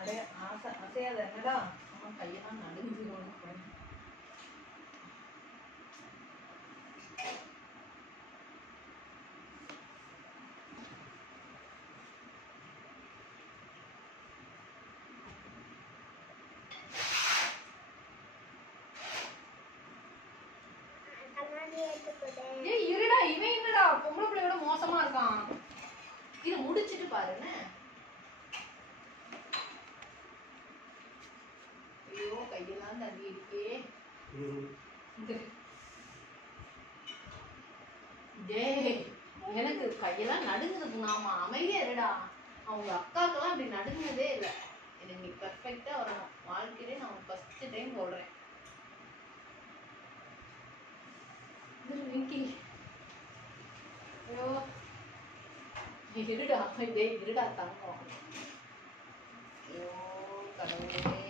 அடைய ஆசை அசையாத என்னடா அம்மா கையெல்லாம் நடுங்குது. ஏய் இருடா, இவன் என்னடா பொம்பளை பிள்ளையோட மோசமா இருக்கான். இதை முடிச்சிட்டு பாருன்னு. ஐயோ கையெல்லாம் தண்ணி இருக்கே. டேய் எனக்கு கையெல்லாம் நடுங்குது. நாம அமைதியா இருடா. அவங்க அக்காக்கெல்லாம் அப்படி நடுங்குனதே இல்லை. எனக்கு நீ பெர்ஃபெக்டா வரணும் வாழ்க்கையிலே. நான் ஃபர்ஸ்ட் டைம் சொல்றேன். ஐயோ இருடா, டேய் இருடா தங்கம். ஐயோ கடவுளே.